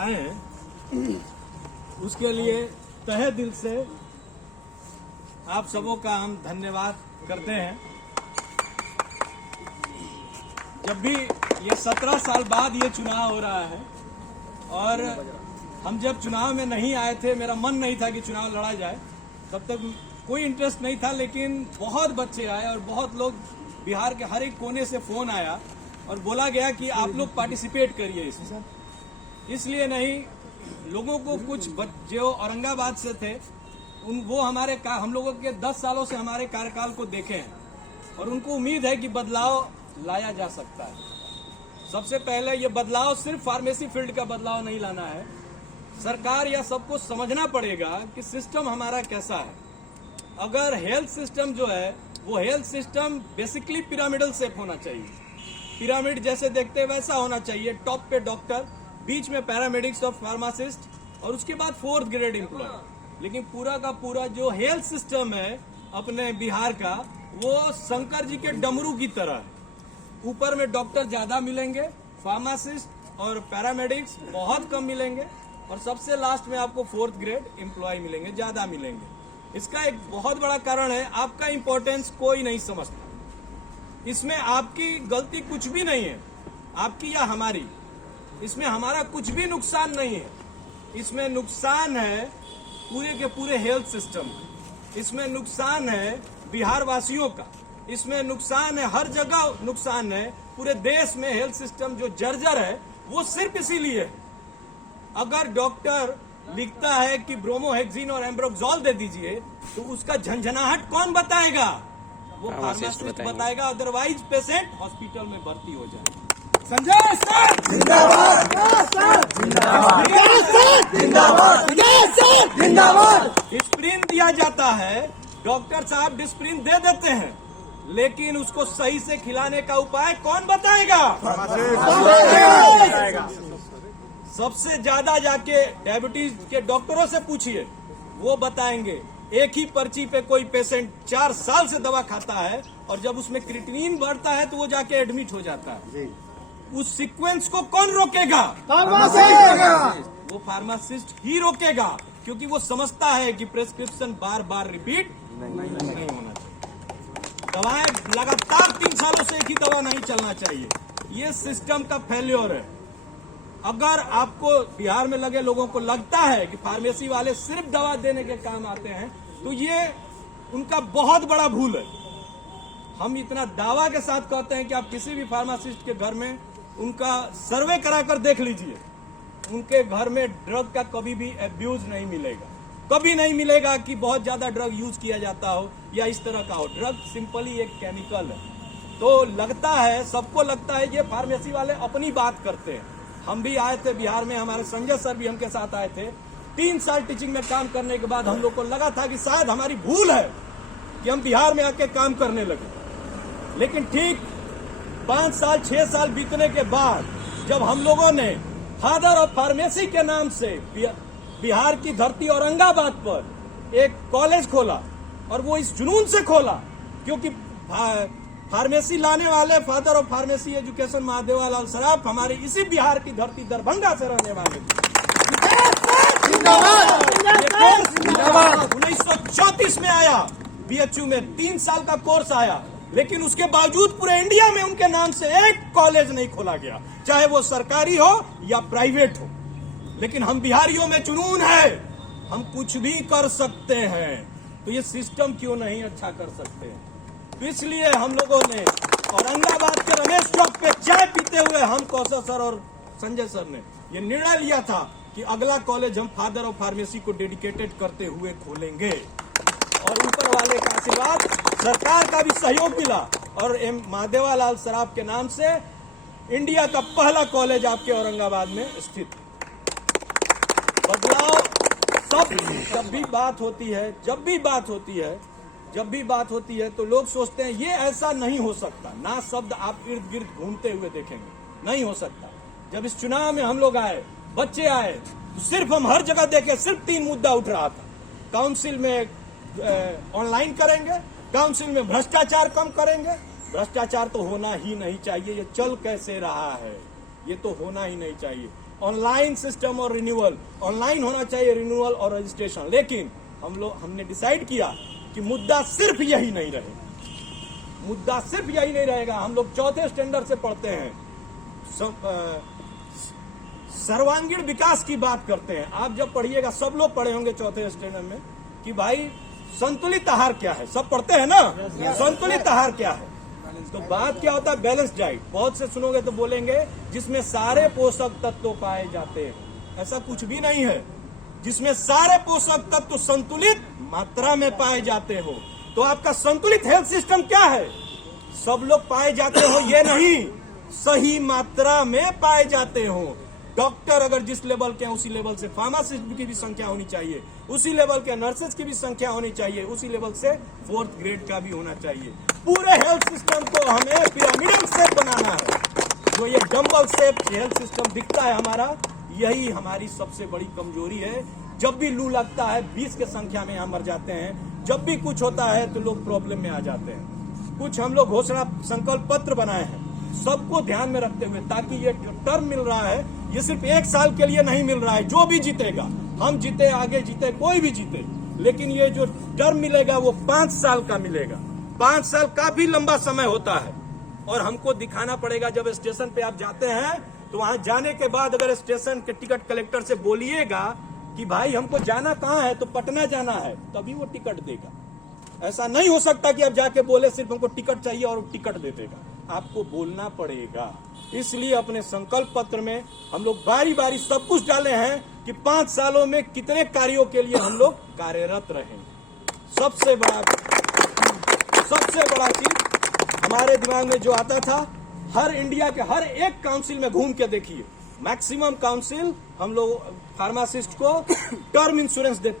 दिखाए हैं उसके लिए तहे दिल से आप सबों का हम धन्यवाद करते हैं। जब भी ये 17 साल बाद ये चुनाव हो रहा है और हम जब चुनाव में नहीं आए थे, मेरा मन नहीं था कि चुनाव लड़ा जाए, तब तक कोई इंटरेस्ट नहीं था, लेकिन बहुत बच्चे आए और बहुत लोग बिहार के हर एक कोने से फोन आया और बोला गया कि आप लोग पार्टिसिपेट करिए इसमें। इसलिए नहीं, लोगों को कुछ जो औरंगाबाद से थे वो हम लोगों के 10 सालों से हमारे कार्यकाल को देखे हैं और उनको उम्मीद है कि बदलाव लाया जा सकता है। सबसे पहले ये बदलाव सिर्फ फार्मेसी फील्ड का बदलाव नहीं लाना है, सरकार या सबको समझना पड़ेगा कि सिस्टम हमारा कैसा है। अगर हेल्थ सिस्टम जो है वो health system basically pyramidal shape होना चाहिए, पिरामिड जैसे देखते हैं वैसा होना चाहिए। टॉप पे डॉक्टर, बीच में पैरामेडिक्स और फार्मासिस्ट और उसके बाद 4th ग्रेड एम्प्लॉय। लेकिन पूरा का पूरा जो हेल्थ सिस्टम है अपने बिहार का वो शंकर जी के डमरू की तरह है। ऊपर में डॉक्टर ज्यादा मिलेंगे, फार्मासिस्ट और पैरामेडिक्स बहुत कम मिलेंगे और सबसे लास्ट में आपको 4th ग्रेड एम्प्लॉय मिलेंगे, ज्यादा मिलेंगे। इसका एक बहुत बड़ा कारण है, आपका इंपॉर्टेंस कोई नहीं समझता। इसमें आपकी गलती कुछ भी नहीं है, आपकी या हमारी, इसमें हमारा कुछ भी नुकसान नहीं है। इसमें नुकसान है पूरे के पूरे हेल्थ सिस्टम का, इसमें नुकसान है बिहार वासियों का, इसमें नुकसान है, हर जगह नुकसान है। पूरे देश में हेल्थ सिस्टम जो जर्जर है वो सिर्फ इसीलिए है। अगर डॉक्टर लिखता है कि ब्रोमोहेक्सिन और एम्ब्रोक्सोल दे दीजिए तो उसका झंझनाहट कौन बताएगा? वो फार्मासिस्ट बताएगा, अदरवाइज पेशेंट हॉस्पिटल में भर्ती हो जाए। संजय सर जिंदाबाद, जिंदाबाद। डिस्प्रिन दिया जाता है, डॉक्टर साहब डिस्प्रिन दे देते हैं, लेकिन उसको सही से खिलाने का उपाय कौन बताएगा? सबसे ज्यादा जाके डायबिटीज के डॉक्टरों से पूछिए, वो बताएंगे। एक ही पर्ची पे कोई पेशेंट 4 साल से दवा खाता है और जब उसमें क्रिएटिनिन बढ़ता है तो वो जाके एडमिट हो जाता है। उस सीक्वेंस को कौन रोकेगा? फार्मासिस्ट। वो फार्मासिस्ट ही रोकेगा, क्योंकि वो समझता है कि प्रेस्क्रिप्शन बार बार रिपीट नहीं होना चाहिए। दवाएं लगातार 3 सालों से एक ही दवा नहीं चलना चाहिए। ये सिस्टम का फेल्योर है। अगर आपको बिहार में लगे लोगों को लगता है कि फार्मेसी वाले सिर्फ दवा देने के काम आते हैं तो ये उनका बहुत बड़ा भूल है। हम इतना दावा के साथ कहते हैं कि आप किसी भी फार्मासिस्ट के घर में उनका सर्वे कराकर देख लीजिए, उनके घर में ड्रग का कभी भी एब्यूज नहीं मिलेगा। कभी नहीं मिलेगा कि बहुत ज्यादा ड्रग यूज किया जाता हो या इस तरह का हो। ड्रग सिंपली एक केमिकल है। तो लगता है, सबको लगता है ये फार्मेसी वाले अपनी बात करते हैं। हम भी आए थे बिहार में, हमारे संजय सर भी हमके साथ आए थे। 3 साल टीचिंग में काम करने के बाद हम लोग को लगा था कि शायद हमारी भूल है कि हम बिहार में आके काम करने लगे। लेकिन ठीक 5 साल 6 साल बीतने के बाद जब हम लोगों ने फादर ऑफ फार्मेसी के नाम से बिहार की धरती औरंगाबाद पर एक कॉलेज खोला, और वो इस जुनून से खोला क्योंकि फार्मेसी लाने वाले father of pharmacy education Mahadeva Lal Saraf हमारे इसी बिहार की धरती दरभंगा से रहने वाले। 1934 में आया, बीएचयू में 3 साल का कोर्स आया, लेकिन उसके बावजूद पूरे इंडिया में उनके नाम से एक कॉलेज नहीं खोला गया, चाहे वो सरकारी हो या प्राइवेट हो। लेकिन हम बिहारियों में जुनून है, हम कुछ भी कर सकते हैं, तो ये सिस्टम क्यों नहीं अच्छा कर सकते हैं? तो इसलिए हम लोगों ने औरंगाबाद के रमेश चौक पे चाय पीते हुए हम कौशल सर और संजय सर ने ये निर्णय लिया था कि अगला कॉलेज हम फादर ऑफ फार्मेसी को डेडिकेटेड करते हुए खोलेंगे। और ऊपर वाले का आशीर्वाद, सरकार का भी सहयोग मिला और एम महादेवा लाल सराफ के नाम से इंडिया का पहला कॉलेज आपके औरंगाबाद में स्थित। बदलाव सब जब भी बात होती है तो लोग सोचते हैं ये ऐसा नहीं हो सकता। ना शब्द आप इर्द गिर्द घूमते हुए देखेंगे, नहीं हो सकता। जब इस चुनाव में हम लोग आए, बच्चे आए, तो सिर्फ हम हर जगह देखे, सिर्फ 3 मुद्दा उठ रहा था। काउंसिल में ऑनलाइन करेंगे, काउंसिल में भ्रष्टाचार कम करेंगे। भ्रष्टाचार तो होना ही नहीं चाहिए, ये चल कैसे रहा है, ये तो होना ही नहीं चाहिए। ऑनलाइन सिस्टम और रिन्यूअल, ऑनलाइन होना चाहिए रिन्यूअल और रजिस्ट्रेशन। लेकिन हमने डिसाइड किया कि मुद्दा सिर्फ यही नहीं रहेगा, मुद्दा सिर्फ यही नहीं रहेगा। हम लोग चौथे स्टैंडर्ड से पढ़ते हैं, सर्वांगीण विकास की बात करते हैं। आप जब पढ़िएगा, सब लोग पढ़े होंगे चौथे स्टैंडर्ड में, कि भाई संतुलित आहार क्या है, सब पढ़ते हैं ना, संतुलित आहार क्या है। तो बात क्या होता है, बैलेंस डाइट। बहुत से सुनोगे तो बोलेंगे जिसमें सारे पोषक तत्व पाए जाते हैं। ऐसा कुछ भी नहीं है, जिसमें सारे पोषक तत्व संतुलित मात्रा में पाए जाते हो। तो आपका संतुलित हेल्थ सिस्टम क्या है, सब लोग पाए जाते हो ये नहीं, सही मात्रा में पाए जाते हो। डॉक्टर अगर जिस लेवल के हैं उसी लेवल से फार्मासिस्ट की भी संख्या होनी चाहिए, उसी लेवल के नर्सेज की भी संख्या होनी चाहिए, उसी लेवल से 4th ग्रेड का भी होना चाहिए। पूरे हेल्थ सिस्टम को हमें पिरामिडल शेप बनाना है। जो ये डंबल शेप हेल्थ सिस्टम दिखता है हमारा, यही हमारी सबसे बड़ी कमजोरी है। जब भी लू लगता है 20 के संख्या में यहाँ मर जाते हैं, जब भी कुछ होता है तो लोग प्रॉब्लम में आ जाते हैं। कुछ हम लोग घोषणा संकल्प पत्र बनाए हैं सबको ध्यान में रखते हुए, ताकि ये जो टर्म मिल रहा है ये सिर्फ 1 साल के लिए नहीं मिल रहा है। जो भी जीतेगा, हम जीते, आगे जीते, कोई भी जीते, लेकिन ये जो टर्म मिलेगा वो 5 साल का मिलेगा। 5 साल काफी लंबा समय होता है और हमको दिखाना पड़ेगा। जब स्टेशन पे आप जाते हैं तो वहां जाने के बाद अगर स्टेशन के टिकट कलेक्टर से बोलिएगा कि भाई हमको जाना कहाँ है, तो पटना जाना है, तभी वो टिकट देगा। ऐसा नहीं हो सकता कि आप जाके बोले सिर्फ हमको टिकट चाहिए और टिकट दे देगा। आपको बोलना पड़ेगा। इसलिए अपने संकल्प पत्र में हम लोग बारी बारी सब कुछ डाले हैं कि 5 सालों में कितने कार्यों के लिए हम लोग कार्यरत रहें। सबसे बड़ा चीज हमारे दिमाग में जो आता था, हर इंडिया के हर एक काउंसिल में घूम के देखिए, मैक्सिमम काउंसिल हम लोग फार्मासिस्ट को टर्म इंश्योरेंस देते